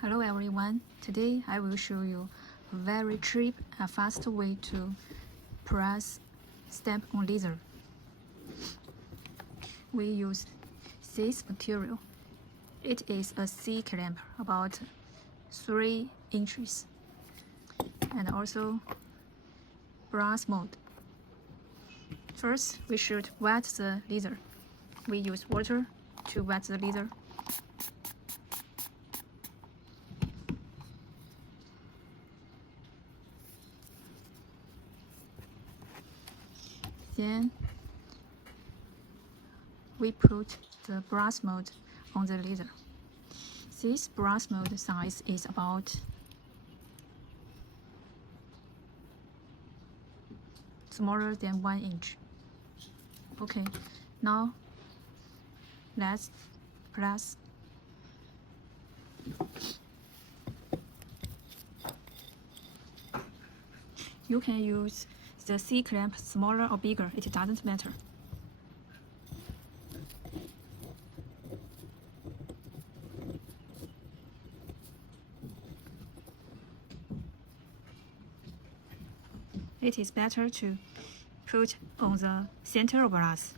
Hello everyone, today I will show you a very cheap and fast way to press stamp on laser. We use this material. It is a C clamp about 3 inches and also brass mold. First, we should wet the laser. We use water to wet the laser. Then we put the brass mold on the laser. This brass mold size is about smaller than 1 inch. Okay, now let's press. You can use the C clamp smaller or bigger, it doesn't matter. It is better to put on the center of glass.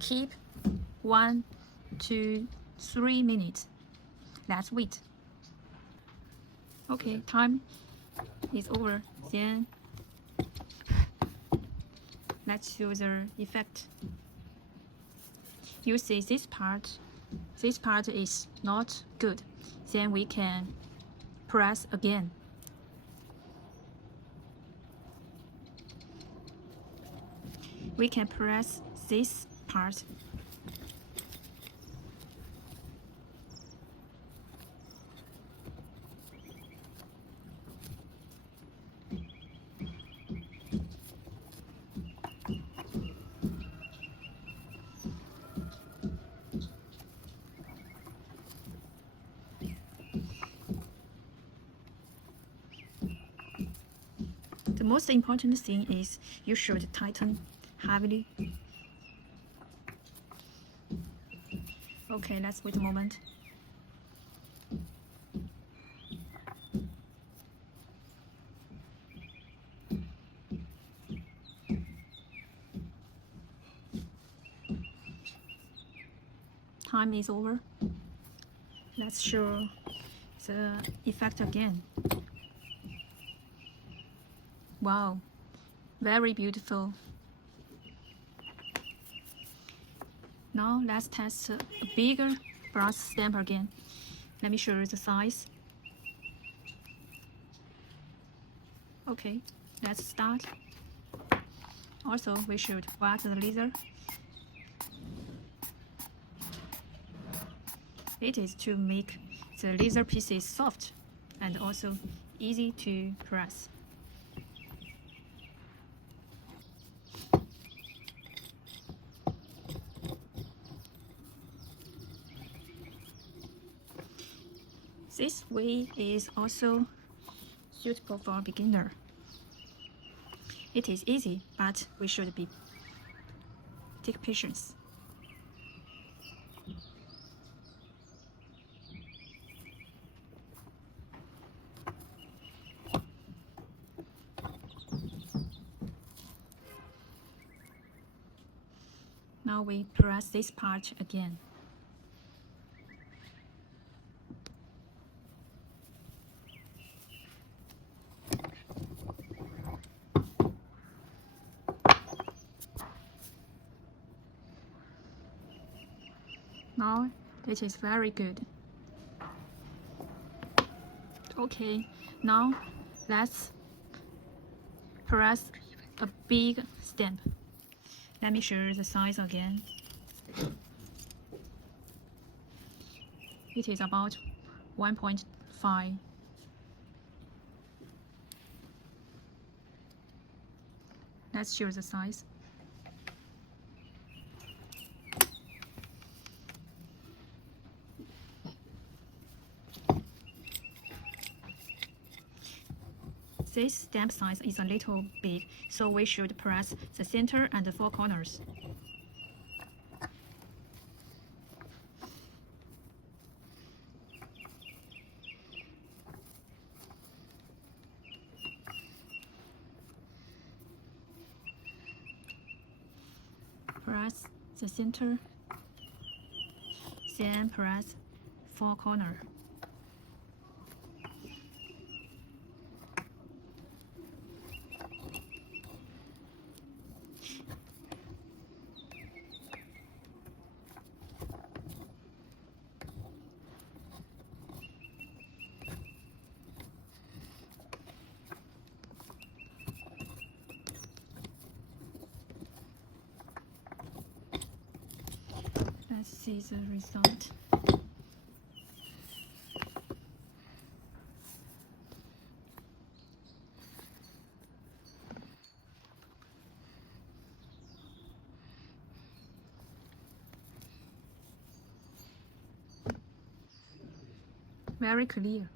Keep 1 to 3 minutes. Let's wait. Okay, time is over. Then let's show the effect. You see this part is not good. Then we can press again. We can press this part. The most important thing is you should tighten heavily. Okay, let's wait a moment. Time is over. Let's show the effect again. Wow, very beautiful. Now let's test a bigger brass stamp again. Let me show you the size. Okay, let's start. Also, we should wet the laser. It is to make the laser pieces soft and also easy to press. This way is also suitable for a beginner. It is easy, but we should take patience. Now we press this part again. Now it is very good. Okay, now let's press a big stamp. Let me show you the size again. It is about 1.5. Let's show the size. This stamp size is a little big, so we should press the center and the 4 corners. press the center, then press 4 corners. Let's see the result. Very clear.